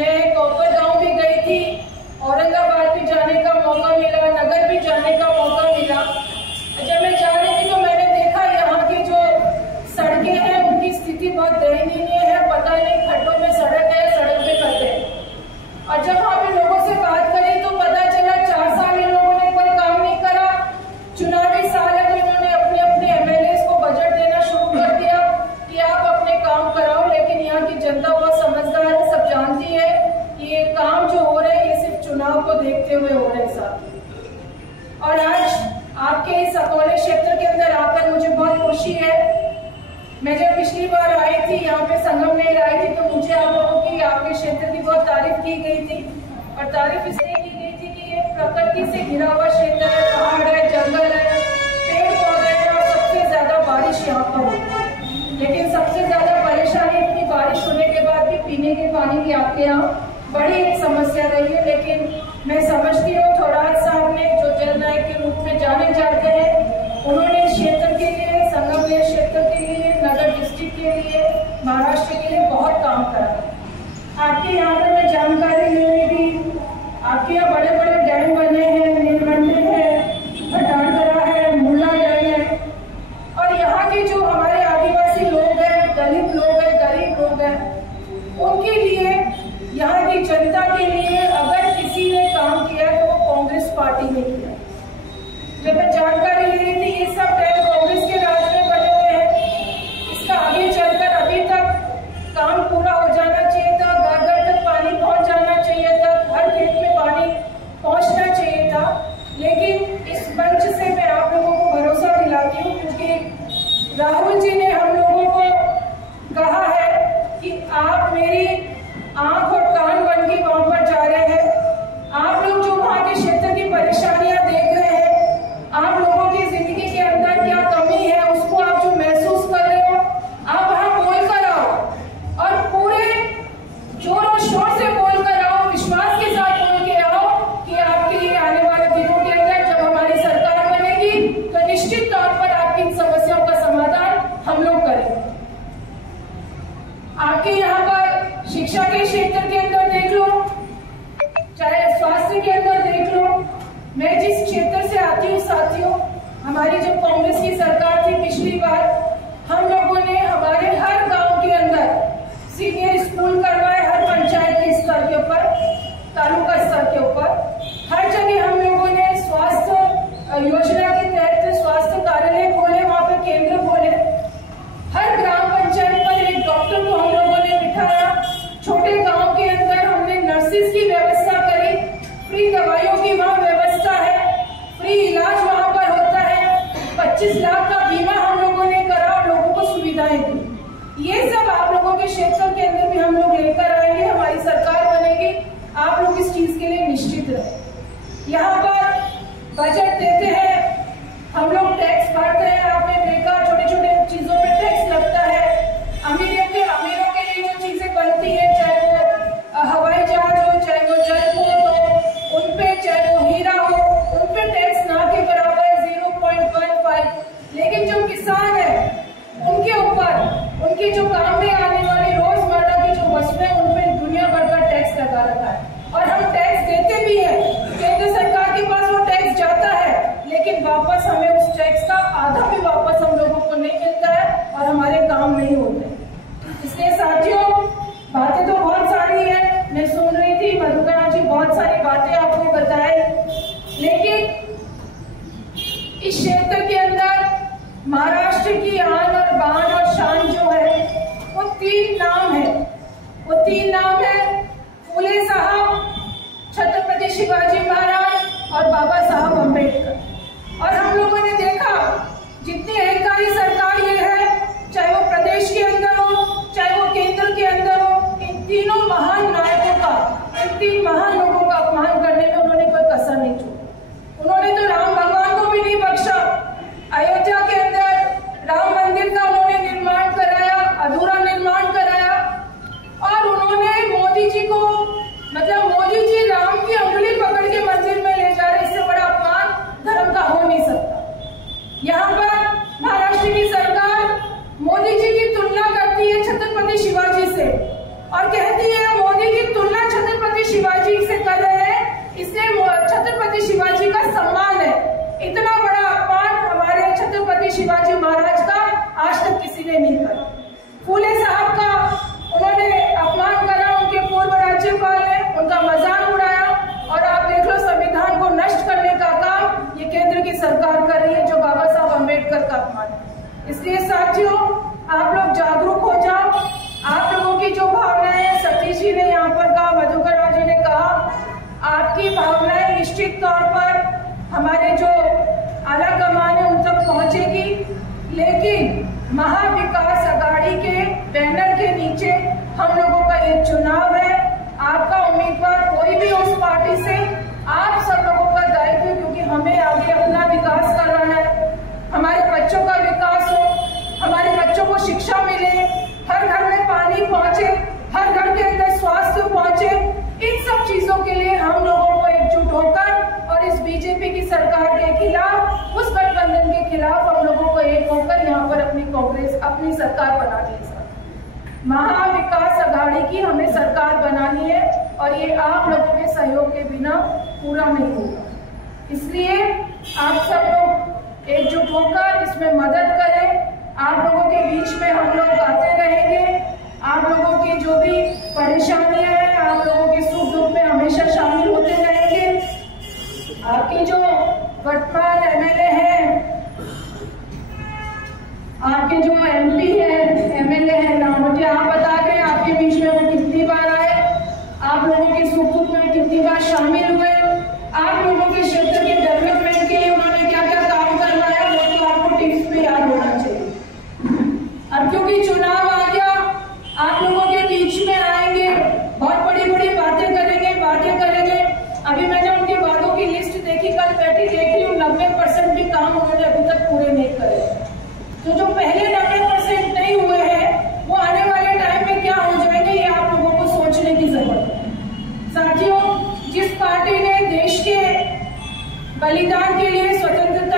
मैं कोपर गांव भी गई थी, औरंगाबाद भी जाने का मौका मिला, नगर भी जाने का मौका मिला। जब मैं जा रही थी तो मैंने देखा यहाँ की जो सड़कें हैं उनकी स्थिति बहुत दयनीय है। पता नहीं खड्डों में सड़क है, सड़क पे खड्डे हैं। और जब वहाँ पे लोगों से बात करी तो पता चला 4 साल इन लोगों ने कोई काम नहीं करा। चुनावी साल है तो इन्होंने अपने अपने MLAs को बजट देना शुरू कर दिया कि आप अपने काम कराओ, लेकिन यहाँ की जनता बहुत समझदार है, सब जानती है कि ये काम जो हो रहे हैं ये सिर्फ चुनाव को देखते हुए हो रहे हैं साथ। और आज आपके इस अकोले क्षेत्र के अंदर आकर मुझे बहुत खुशी है। मैं जब पिछली बार आई थी यहाँ पे संगम में आई थी तो मुझे आप लोगों की आपके क्षेत्र की बहुत तारीफ की गई थी, और तारीफ इसलिए की गई थी कि ये प्रकृति से घिरा हुआ क्षेत्र है, पहाड़ है, जंगल है, पेड़ पौधे हैं और सबसे ज्यादा बारिश यहाँ पर होती है। लेकिन सबसे ज्यादा परेशानी इतनी बारिश होने के बाद भी पीने के पानी की आपके यहाँ बड़ी एक समस्या रही है। लेकिन मैं समझती हूँ थोराट साहब ने जो जननायक के रूप में जाने जाते हैं, उन्होंने क्षेत्र के लिए, संगम क्षेत्र के लिए, नगर डिस्ट्रिक्ट के लिए, महाराष्ट्र के लिए बहुत काम करा। आपके यहाँ पे मैं जानकारी ले रही थी, आपके यहाँ बड़े बड़े डैम बने हैं, नीलमंडल है, भटारदरा है, मूला डैम है। और यहाँ के जो हमारे आदिवासी लोग हैं, दलित लोग हैं, गरीब लोग हैं, उनके लिए, यहाँ की जनता के लिए अगर किसी ने काम किया है तो वो कांग्रेस पार्टी ने किया। जब मैं जानकारी ले रही थी ये सब डैम कांग्रेस के राज में बने हुए हैं। इसका आगे चलकर अभी तक काम पूरा हो जाना चाहिए था, घर घर तक पानी पहुंच जाना चाहिए था, हर खेत में पानी पहुंचना चाहिए था। लेकिन इस मंच से मैं आप लोगों को भरोसा दिलाती हूँ, क्योंकि राहुल जी ने हम लोगों को कहा है कि आप मेरी आंख और कान बन के वहां पर जा रहे हैं। आप लोग जो वहां के क्षेत्र की परेशानियां देख रहे हैं, आप लोगों की जिंदगी के अंदर क्या कमी है उसको आप जो महसूस कर रहे हो, आप वहां बोल कर आओ और पूरे जोर और शोर से बोल कर आओ, विश्वास के साथ बोल के आओ कि आपके आने वाले दिनों के अंदर जब हमारी सरकार बनेगी तो निश्चित तौर पर आपकी इन समस्याओं का समाधान हम लोग करेंगे। आपके यहाँ पर शिक्षा के क्षेत्र के अंदर देख लो, चाहे स्वास्थ्य के अंदर देख लो। मैं जिस क्षेत्र से आती हूँ साथियों, हमारी जब कांग्रेस की सरकार थी पिछली बार, हम लोगों ने हमारे हर गांव के अंदर सीनियर स्कूल करवाए, हर पंचायत के स्तर के ऊपर, तालुका स्तर के ऊपर, हर जगह हम लोगों ने स्वास्थ्य योजना के तहत स्वास्थ्य कार्यालय खोले, वहां पर केंद्र खोले। हर ग्राम पंचायत पर एक डॉक्टर को हम लोगों ने बिठाया। छोटे गांव के अंदर हमने नर्सिस की व्यवस्था करी, फ्री दवाइयों की वहाँ व्यवस्था है, फ्री इलाज वहाँ पर होता है, 25 लाख का बीमा हम लोगों ने करा और लोगों को सुविधाएं दी। ये सब आप लोगों के क्षेत्र के अंदर भी हम लोग लेकर आएंगे, हमारी सरकार बनेगी, आप लोग इस चीज के लिए निश्चित रहे। यहाँ पर बजट देते हैं, हम लोग टैक्स भरते हैं, आपने देखा छोटे छोटे चीजों पे टैक्स लगता है। अमीरों के लिए जो चीजें बनती है, चाहे वो हवाई जहाज हो, चाहे वो जलपोत हो, उनपे, चाहे वो हीरा हो, उनपे टैक्स ना के बराबर है 0.15। लेकिन जो किसान है उनके ऊपर, उनकी जो काम में आने वाली रोजमर्रा की जो वस्तुएं, उनपे दुनिया भर का टैक्स लगा रखा है। और हम टैक्स देते भी है, केंद्र सरकार के पास वो टैक्स जाता है, लेकिन वापस हमें उस टैक्स का आधा भी वापस हम लोगों को नहीं मिलता है और हमारे काम नहीं होते। इसलिए साथियों, बातें तो बहुत सारी है, मैं सुन रही थी, मधुकरा जी बहुत सारी बातें आपको बताए, लेकिन इस क्षेत्र के अंदर महाराष्ट्र की आन और बान और शान जो है वो 3 नाम है। वो 3 नाम है फुले साहब, छत्रपति शिवाजी महाराज और बाबा साहब अम्बेडकर। और हम लोगों ने देखा जितनी अहंकारी सरकार ये है, चाहे वो प्रदेश के अंदर हो, चाहे वो केंद्र के अंदर हो, इन तीनों महान नायकों का, इन 3 महान लोगों का अपमान करने में उन्होंने कोई कसर नहीं छोड़ी। उन्होंने तो राम भगवान को भी नहीं बख्शा। अयोध्या के अंदर राम मंदिर का उन्होंने निर्माण कराया, अधूरा निर्माण कराया, और उन्होंने मोदी जी को, मतलब मोदी जी राम की उंगली पकड़ के मंदिर में ले जा रहे, इससे बड़ा अपमान धर्म का हो नहीं सकता। यहाँ पर महाराष्ट्र की सरकार मोदी जी की तुलना करती है छत्रपति शिवाजी से और कहती है मोदी की तुलना निश्चित तौर पर हमारे जो आला कमान है उन तक पहुंचेगी, लेकिन महाविकास अघाड़ी के बैनर के नीचे हम लोगों का ये चुनाव है। आपका उम्मीदवार कोई भी उस पार्टी से, आप सब लोगों का दायित्व है, क्योंकि हमें आगे अपना विकास करवाना है, हमारे बच्चों का विकास हो, हमारे बच्चों को शिक्षा मिले, हर घर में पानी पहुंचे, हर घर के अंदर स्वास्थ्य पहुंचे। इन सब चीजों के लिए हम लोगों को एकजुट होकर और इस बीजेपी की सरकार के खिलाफ, उस गठबंधन के खिलाफ हम लोगों को एक होकर यहाँ पर अपनी सरकार बनानी है। महाविकास अघाड़ी की हमें सरकार बनानी है और ये आप लोगों के सहयोग के बिना पूरा नहीं होगा। इसलिए आप सब लोग एकजुट होकर इसमें मदद करें। आप लोगों के बीच में हम लोग आते रहेंगे। आप लोगों की जो भी परेशानियां हैं, आप लोगों के सुख दुख में हमेशा शामिल होते रहेंगे। आपके जो वर्तमान एमएलए हैं, आपके जो एमपी है, एमएलए है ना, मुझे आप बता दें आपके बीच में वो कितनी बार आए, आप लोगों के सुख दुख में कितनी बार शामिल हुए, आप लोगों के क्षेत्र के डेवलपमेंट के लिए उन्होंने क्या क्या काम करवाया, वो तो आपको टिप्स में याद होना चाहिए। अब क्योंकि चुनाव आ गया, आप लोगों के बीच में आएंगे, बहुत बड़ी बड़ी बातें करेंगे। अभी मैंने उनके वादों की लिस्ट देखी, कल बैठी देख रही हूँ, 90% भी काम उन्होंने अभी तक पूरे नहीं करे। तो जो पहले 90% नहीं हुए हैं, वो आने वाले टाइम में क्या हो जाएंगे, ये आप लोगों को सोचने की जरूरत है। साथियों, जिस पार्टी ने देश के बलिदान के लिए, स्वतंत्रता